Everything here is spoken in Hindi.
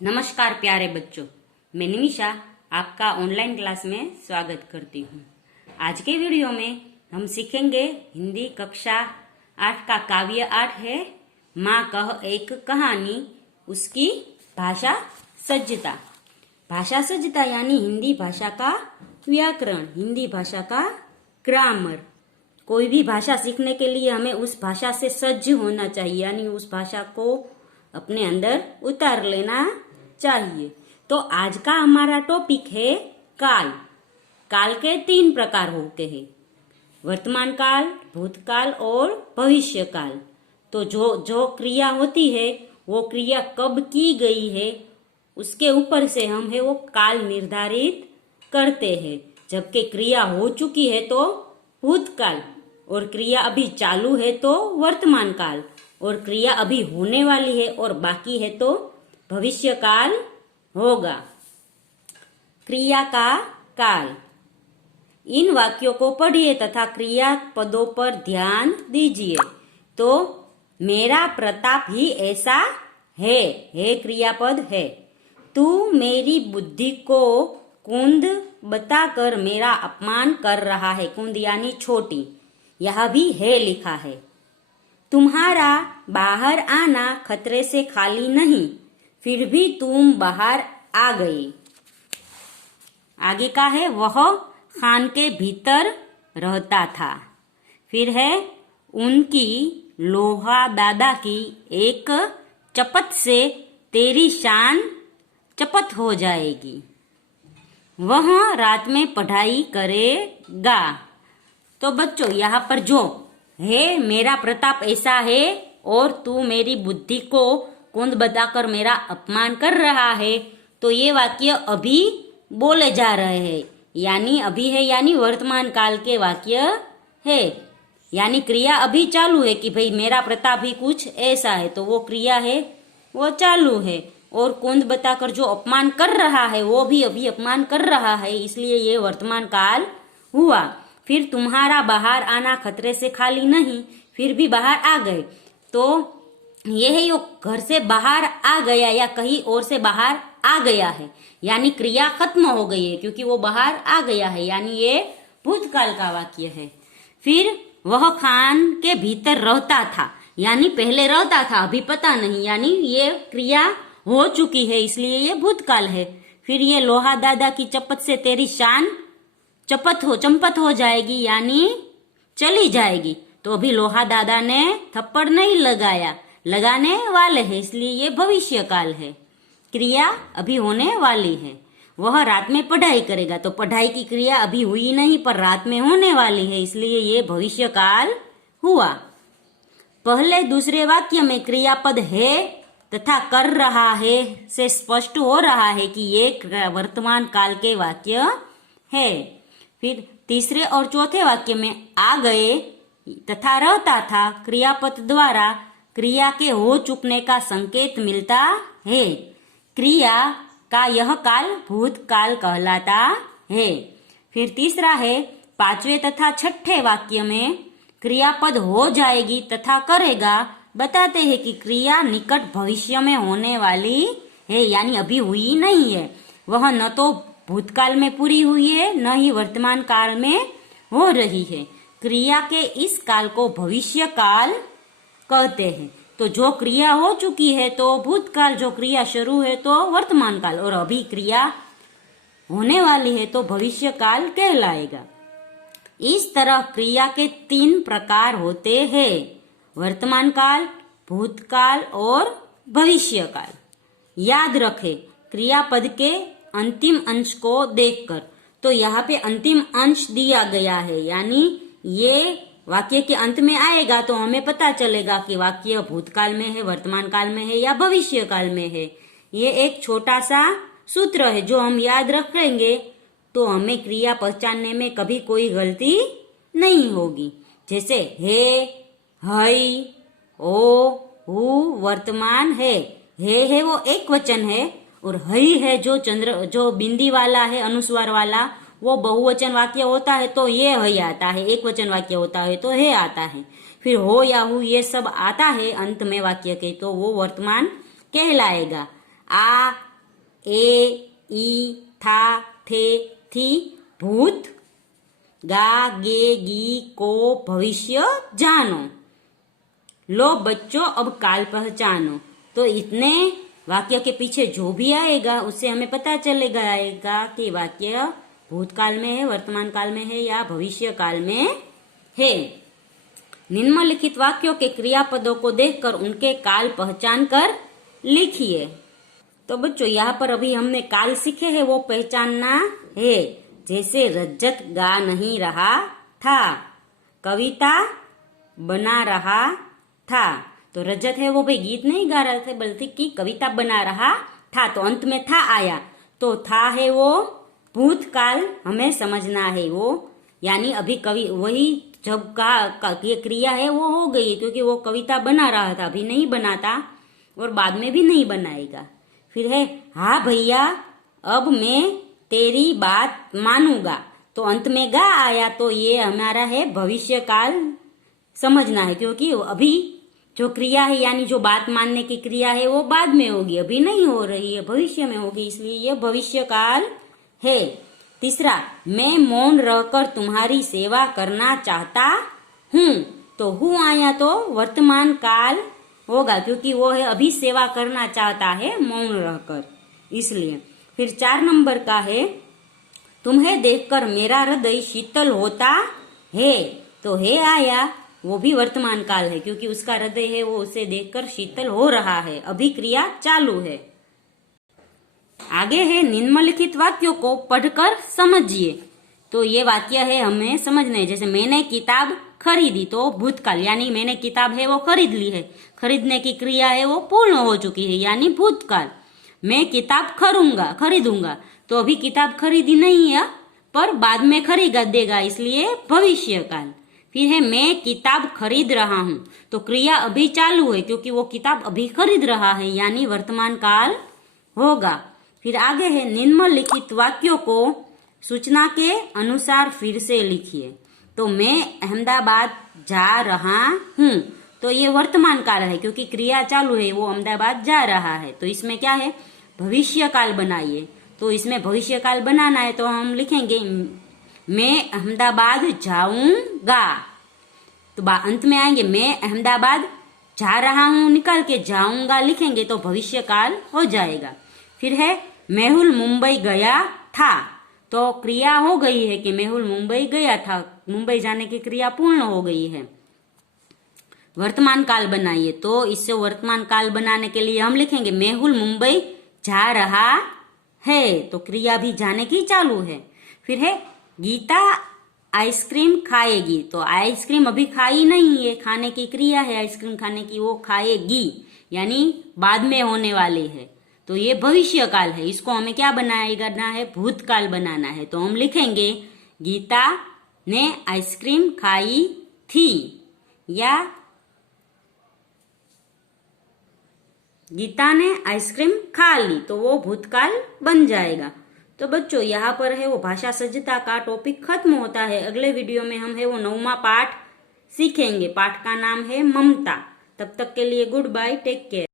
नमस्कार प्यारे बच्चों, मैं निमिषा आपका ऑनलाइन क्लास में स्वागत करती हूँ। आज के वीडियो में हम सीखेंगे हिंदी कक्षा 8 का काव्य 8 है माँ कह एक कहानी, उसकी भाषा सज्जता। भाषा सज्जता यानी हिंदी भाषा का व्याकरण, हिंदी भाषा का ग्रामर। कोई भी भाषा सीखने के लिए हमें उस भाषा से सज्ज होना चाहिए, यानी उस भाषा को अपने अंदर उतार लेना चाहिए। तो आज का हमारा टॉपिक है काल। काल के 3 प्रकार होते हैं, वर्तमान काल, भूतकाल और भविष्य काल। तो जो क्रिया होती है वो क्रिया कब की गई है उसके ऊपर से हम है वो काल निर्धारित करते हैं। जबकि क्रिया हो चुकी है तो भूतकाल, और क्रिया अभी चालू है तो वर्तमान काल, और क्रिया अभी होने वाली है और बाकी है तो भविष्य काल होगा। क्रिया का काल। इन वाक्यों को पढ़िए तथा क्रिया पदों पर ध्यान दीजिए। तो मेरा प्रताप ही ऐसा है क्रियापद है। तू मेरी बुद्धि को कुंद बताकर मेरा अपमान कर रहा है। कुंद यानी छोटी, यह भी है लिखा है। तुम्हारा बाहर आना खतरे से खाली नहीं, फिर भी तुम बाहर आ गए। आगे का है वह खान के भीतर रहता था। फिर है उनकी लोहा दादा की एक चपत से तेरी शान चपत हो जाएगी। वह रात में पढ़ाई करेगा। तो बच्चों यहाँ पर जो है मेरा प्रताप ऐसा है और तू मेरी बुद्धि को कुंद बताकर मेरा अपमान कर रहा है, तो ये वाक्य अभी बोले जा रहे हैं, यानी अभी है यानी वर्तमान काल के वाक्य है। यानी क्रिया अभी चालू है कि भाई मेरा प्रताप ही कुछ ऐसा है, तो वो क्रिया है वो चालू है। और कुंद बताकर जो अपमान कर रहा है वो भी अभी अपमान कर रहा है, इसलिए ये वर्तमान काल हुआ। फिर तुम्हारा बाहर आना खतरे से खाली नहीं, फिर भी बाहर आ गए। तो ये है यो घर से बाहर आ गया या कहीं और से बाहर आ गया है, यानी क्रिया खत्म हो गई है क्योंकि वो बाहर आ गया है, यानी ये भूतकाल का वाक्य है। फिर वह खान के भीतर रहता था, यानी पहले रहता था अभी पता नहीं, यानी ये क्रिया हो चुकी है इसलिए ये भूतकाल है। फिर ये लोहा दादा की चपत से तेरी शान चंपत हो जाएगी, यानी चली जाएगी। तो अभी लोहा दादा ने थप्पड़ नहीं लगाया, लगाने वाले हैं, इसलिए ये भविष्य काल है। क्रिया अभी होने वाली है। वह रात में पढ़ाई करेगा, तो पढ़ाई की क्रिया अभी हुई नहीं पर रात में होने वाली है, इसलिए ये भविष्य काल हुआ। पहले दूसरे वाक्य में क्रियापद है तथा कर रहा है से स्पष्ट हो रहा है कि ये वर्तमान काल के वाक्य है। फिर तीसरे और चौथे वाक्य में आ गए तथा रहता था क्रियापद द्वारा क्रिया के हो चुकने का संकेत मिलता है। क्रिया का यह काल भूतकाल कहलाता है। फिर तीसरा है 5वें तथा 6ठे वाक्य में क्रियापद हो जाएगी तथा करेगा बताते हैं कि क्रिया निकट भविष्य में होने वाली है, यानी अभी हुई नहीं है। वह न तो भूतकाल में पूरी हुई है न ही वर्तमान काल में हो रही है। क्रिया के इस काल को भविष्य काल कहते हैं। तो जो क्रिया हो चुकी है तो भूतकाल, जो क्रिया शुरू है तो वर्तमान काल, और अभी क्रिया होने वाली है तो भविष्य काल कहलाएगा। इस तरह क्रिया के 3 प्रकार होते हैं, वर्तमान काल, भूतकाल और भविष्य काल। याद रखें क्रियापद के अंतिम अंश को देखकर। तो यहाँ पे अंतिम अंश दिया गया है, यानी ये वाक्य के अंत में आएगा तो हमें पता चलेगा कि वाक्य भूतकाल में है, वर्तमान काल में है या भविष्य काल में है। ये एक छोटा सा सूत्र है जो हम याद रखेंगे तो हमें क्रिया पहचानने में कभी कोई गलती नहीं होगी। जैसे है, हई, ओ, हु वर्तमान है वो एक वचन है, और हई है जो बिंदी वाला है, अनुस्वार वाला, वो बहुवचन वाक्य होता है तो ये हई आता है, एक वचन वाक्य होता है तो है आता है। फिर हो या हु ये सब आता है अंत में वाक्य के, तो वो वर्तमान कहलाएगा। आ, ए ई था थे थी भूत, गा गे गी को भविष्य जानो। लो बच्चों अब काल पहचानो। तो इतने वाक्य के पीछे जो भी आएगा उससे हमें पता चलेगा कि वाक्य भूतकाल में है, वर्तमान काल में है या भविष्य काल में है। निम्नलिखित वाक्यों के क्रियापदों को देखकर उनके काल पहचान कर लिखिए। तो बच्चों यहाँ पर अभी हमने काल सीखे हैं वो पहचानना है। जैसे रज्जत गा नहीं रहा था, कविता बना रहा था। तो रज्जत है वो भाई गीत नहीं गा रहा था बल्कि कविता बना रहा था, तो अंत में था आया। तो था है वो भूतकाल हमें समझना है वो, यानी अभी कवि वही जब का ये क्रिया है वो हो गई, क्योंकि वो कविता बना रहा था, अभी नहीं बनाता और बाद में भी नहीं बनाएगा। फिर है हाँ भैया अब मैं तेरी बात मानूंगा। तो अंत में गा आया, तो ये हमारा है भविष्य काल समझना है, क्योंकि अभी जो क्रिया है यानी जो बात मानने की क्रिया है वो बाद में होगी, अभी नहीं हो रही है, भविष्य में होगी, इसलिए ये भविष्य काल है। तीसरा, मैं मौन रहकर तुम्हारी सेवा करना चाहता हूँ। तो हूँ आया तो वर्तमान काल होगा, क्योंकि वो है अभी सेवा करना चाहता है मौन रहकर, इसलिए। फिर 4 नंबर का है तुम्हें देखकर मेरा हृदय शीतल होता है। तो है आया वो भी वर्तमान काल है, क्योंकि उसका हृदय है वो उसे देखकर शीतल हो रहा है, अभी क्रिया चालू है। आगे है निम्नलिखित वाक्यों को पढ़कर समझिए। तो ये वाक्य है हमें समझने, जैसे मैंने किताब खरीदी, तो भूतकाल यानी मैंने किताब है वो खरीद ली है, खरीदने की क्रिया है वो पूर्ण हो चुकी है यानी भूतकाल। मैं किताब खरीदूंगा, तो अभी किताब खरीदी नहीं है पर बाद में खरीद देगा, इसलिए भविष्य काल। फिर है मैं किताब खरीद रहा हूँ, तो क्रिया अभी चालू है क्योंकि वो किताब अभी खरीद रहा है यानी वर्तमान काल होगा। फिर आगे है निम्नलिखित वाक्यों को सूचना के अनुसार फिर से लिखिए। तो मैं अहमदाबाद जा रहा हूँ, तो ये वर्तमान काल है क्योंकि क्रिया चालू है, वो अहमदाबाद जा रहा है, तो इसमें क्या है भविष्य काल बनाइए। तो इसमें भविष्य काल बनाना है तो हम लिखेंगे मैं अहमदाबाद जाऊंगा। तो अंत में आएंगे मैं अहमदाबाद जा रहा हूं, निकाल के जाऊंगा लिखेंगे तो भविष्य काल हो जाएगा। फिर है मेहुल मुंबई गया था, तो क्रिया हो गई है कि मेहुल मुंबई गया था, मुंबई जाने की क्रिया पूर्ण हो गई है। वर्तमान काल बनाइए, तो इससे वर्तमान काल बनाने के लिए हम लिखेंगे मेहुल मुंबई जा रहा है, तो क्रिया भी जाने की चालू है। फिर है गीता आइसक्रीम खाएगी, तो आइसक्रीम अभी खाई नहीं है, खाने की क्रिया है आइसक्रीम खाने की, वो खाएगी यानी बाद में होने वाली है, तो ये भविष्य काल है। इसको हमें क्या बनाना है भूतकाल बनाना है, तो हम लिखेंगे गीता ने आइसक्रीम खाई थी या गीता ने आइसक्रीम खा ली, तो वो भूतकाल बन जाएगा। तो बच्चों यहाँ पर है वो भाषा सज्जता का टॉपिक खत्म होता है। अगले वीडियो में हम है वो 9वां पाठ सीखेंगे, पाठ का नाम है ममता। तब तक के लिए गुड बाय, टेक केयर।